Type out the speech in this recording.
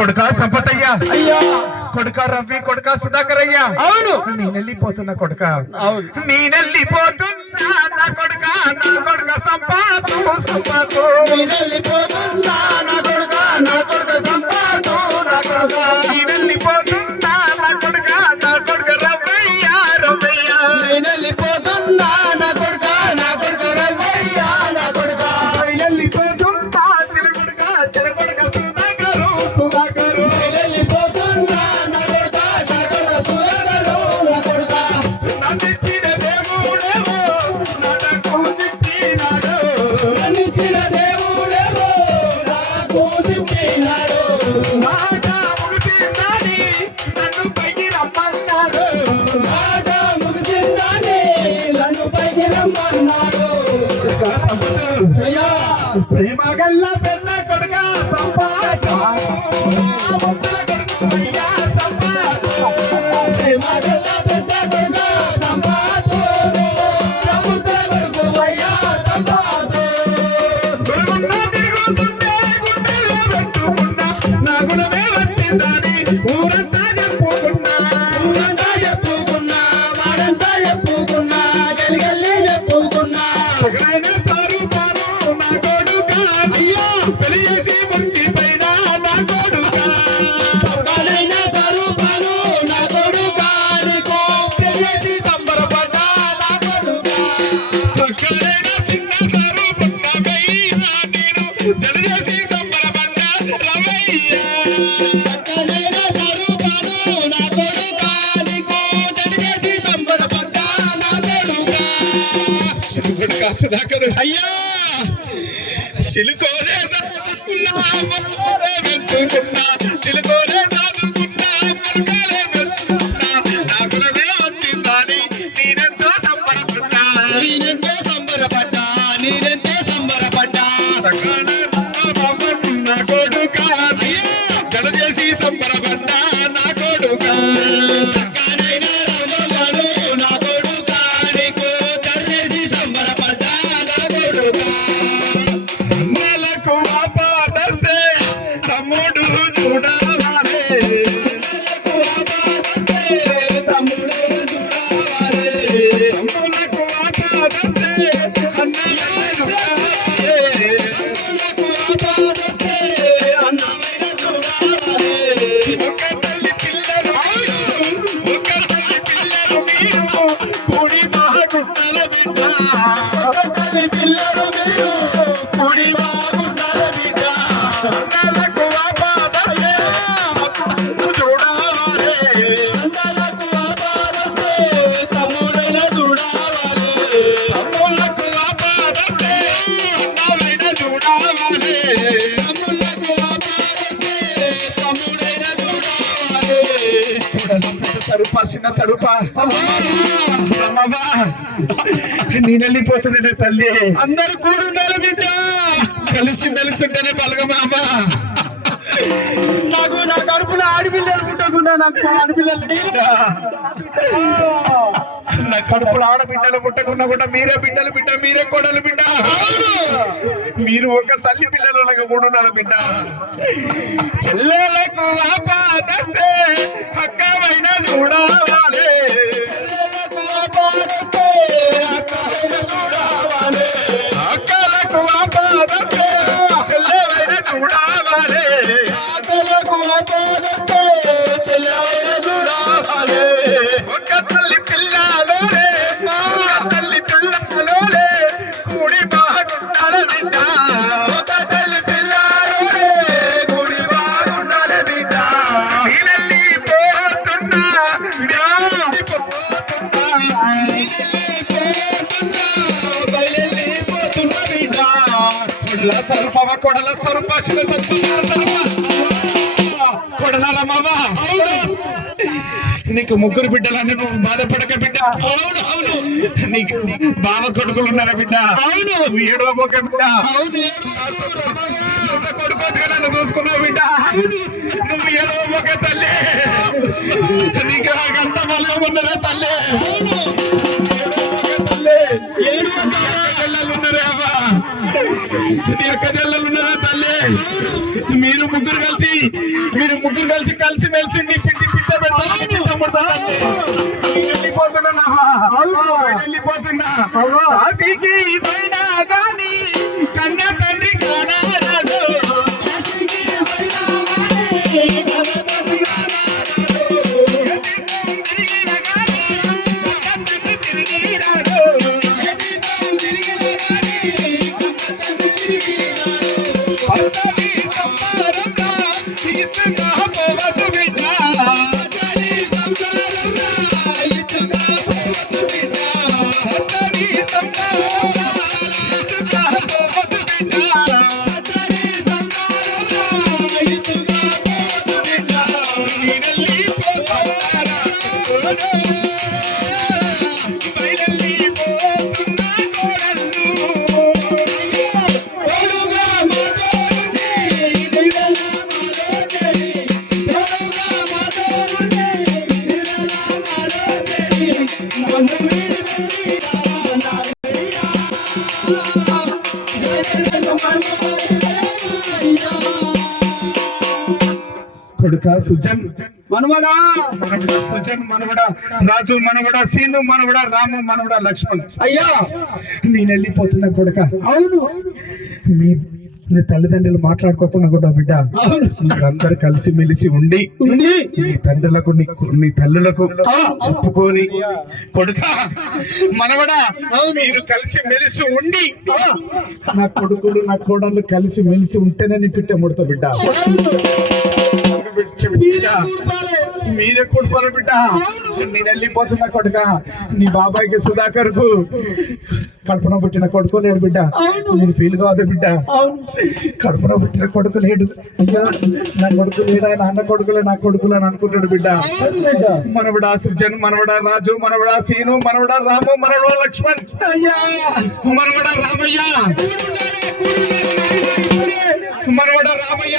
కొడుకా సంపతయ్యా అయ్యా కొడుకా రవి కొడుకా సుధాకర్ అయ్యా అవును నేనెళ్ళిపోతున్నా కొడుక అవును నేనెళ్ళిపోతున్నా నా కొడుక సంపాదు సంపాదు నేనెళ్ళిపోతున్నా నా కొడుక సంపాదు నా కొడుక నేనెళ్ళిపోతున్నా నా కొడుక రవయ్య రవయ్య నేనెళ్ళిపోతున్నా నా కొడుక రవయ్య నా కొడుక నేనెళ్ళిపోతున్నా చిరకొడుక సుధాకరు సుధాకరు నేనెళ్ళిపోతున్నా నా కొడుక సుధాకరు నా కొడుక నన్నిచ్చిన దేవుడేమో నాకు దిక్కినాడు నన్నిచ్చిన దేవుడేమో నాకు దిక్కినాడు మాట ముగిసిందని నన్ను పైకి రమ్మన్నాడు మాట ముగిసిందని నన్ను పైకి రమ్మన్నాడు అయ్యా ప్రేమ గల్ల పెద్ద కొడుక సంపాద అయ్యా సంపాద ప్రేమగల పెద్ద కొడుక సంపాదు ప్రభుత్వ కొడుకు అయ్యా సంపాదు గురువున్న తిరుగుతుంటే గుండెల్లో పెట్టుకున్నా నా గుణమే వచ్చిందని ఊరంతా చెప్పుకున్నా ఊరంతా చెప్పుకున్నా వాడంతా చెప్పుకున్నా గెలిగెళ్ళి చెప్పుకున్నా సగైన స్వరూపాలు నా కొడుక అయ్యా పెళ్లి చేసి మంచి పైన నా కొడుక సకలైన స్వరూపాలు నా కొడుక నీకు పెళ్ళేసి సంబరపడ్డా నా కొడుక సకలైన చిన్న స్వరూపంగా నేను తెలియజేసి సంబరపడ్డా రవయ్య సకలైన స్వరూపాలు నా కొడుక నీకు తెలియజేసి సంబరపడ్డా నా కొడుక చిలుకొడుక సుధాకర్ అయ్యా చిలుకోలే చదువుకున్నా మొలకాలే పెంచుకున్నా చిలుకోలే చదువుకున్నా మొలకాలే పెంచుకున్నా నా గుణమే వచ్చిందని నేనెంతో సంబరపడ్డా నేనెంతో సంబరపడ్డా నేనెంతో సంబరపడ్డా సకాలే నా కొడుక జడ చేసి సంబరపడ్డా నా కొడుక సకలైన రామవాడు నా కొడుక నీకు తెలియజేసి సంబరపడ్డా నా కొడుక నెలకు ఆపాదస్తే తమ్ముడు చూడవాలే తమ్ముడే చూడాలి తమ్ములకు ఆపాదస్తే అన్నయ్య చూడాలే అన్నమైన చూడాలి ఒక తల్లి పిల్లలు మీరు కూడి బాగుండాల బిడ్డ తల్లి పిల్లలు మీరు కుడి బాగుండాలి బిడ్డ నెలకు ఆపాదస్తే చూడవాలే అన్నలకు ఆపాదస్తే తమ్ముడైన చూడాలి తమ్ములకు ఆపాదస్తే అన్నమైన చూడవాలే తమ్ముళ్ళకు ఆపాదస్తే తమ్ముడైన చూడాలి స్వరూప చిన్న స్వరూప నేనెళ్ళిపోతున్నానే తల్లి అందరు కూడుండాలి బిడ్డ కలిసి మెలిసి ఉంటేనే బలగమామ నాకు నా కడుపులో ఆడపిల్లలు పుట్టకుండా నాకు ఆడపిల్లలు నా కడుపులో ఆడబిడ్డలు పుట్టకుండా కూడా మీరే బిడ్డలు బిడ్డ మీరే కోడలు బిడ్డ మీరు ఒక తల్లి పిల్లలకు కూడా బిడ్డ చెల్లెలకు ఆపాదస్తే అక్కవైన చూడవాలి చెల్లెలకు ఆపాదస్తే అక్కవైన చూడాలి అక్కలకు ఆపాదస్తే చెల్లెవైన చూడవాలి అక్కలకు ఆపాదస్తే చెల్లెవైన చూడాలి ఒక తల్లి పిల్లలోనే కూడి బాగుండాలి బిడ్డ ఒక తల్లి పిల్లలోనే గుడి బాగుండాలి బిడ్డ నేనెళ్ళిపోతున్నా బయలుదేరిపోతున్నా బిడ్డ కొడల స్వరూపమ కొడల స్వరూప కొడల మామ నీకు ముగ్గురు బిడ్డలని నువ్వు బాధపడక బిడ్డ అవును అవును నీకు బావ కొడుకులు ఉన్నారా బిడ్డ అవును ఏడవ ఒక బిడ్డ అవును కొడుకోతుగా నన్ను చూసుకున్నావు బిడ్డ నువ్వు ఏడవ ఒక తల్లి నీకు నాకంత బలం ఉన్నదే తల్లి ఏడు చెల్లెలు ఉన్నారా అవ్వ నీ అక్క చెల్లెలు ఉన్నారా తల్లి మీరు ముగ్గురు కలిసి మెలిసి పిండి పిట్ట పెడతాను వెళ్ళిపోతున్నా కాశీకి పోయినా గాని కన్న తండ్రి కానారాదు కొడుక సుజన్ మనవడా సుజన్ మనవడా రాజు మనవడా సీను మనవడా రాము మనవడా లక్ష్మణ్ అయ్యా నేను వెళ్ళిపోతున్నా కొడుక అవును మీ తల్లిదండ్రులు మాట్లాడుకోకుండా కూడా బిడ్డ మీరందరూ కలిసి మెలిసి ఉండి నీ తండ్రులకు నీ తల్లులకు చెప్పుకొని కొడుక మనవడా మీరు కలిసి మెలిసి ఉండి నా కొడుకులు నా కోడళ్ళు కలిసి మెలిసి ఉంటేనే నీ పిట్ట ముడతా బిడ్డ మీరే కొడుకోరు బిడ్డ నేను వెళ్ళిపోతున్నా కొడుక నీ బాబాయికి సుధాకర్ కు కడుపున పుట్టిన కొడుకు లేడు బిడ్డ నేను ఫీల్ కావద్దు బిడ్డ కడుపున పుట్టిన కొడుకు లేడు అయ్యా నా కొడుకు లేడా నాన్న కొడుకులే నా కొడుకులు అని అనుకుంటాడు బిడ్డ మనవడా సుజన్ మనవడా రాజు మనవడా సీను మనవడా రాము మనవడా లక్ష్మణ్ అయ్యా మనవడా రామయ్య మనవడా రామయ్య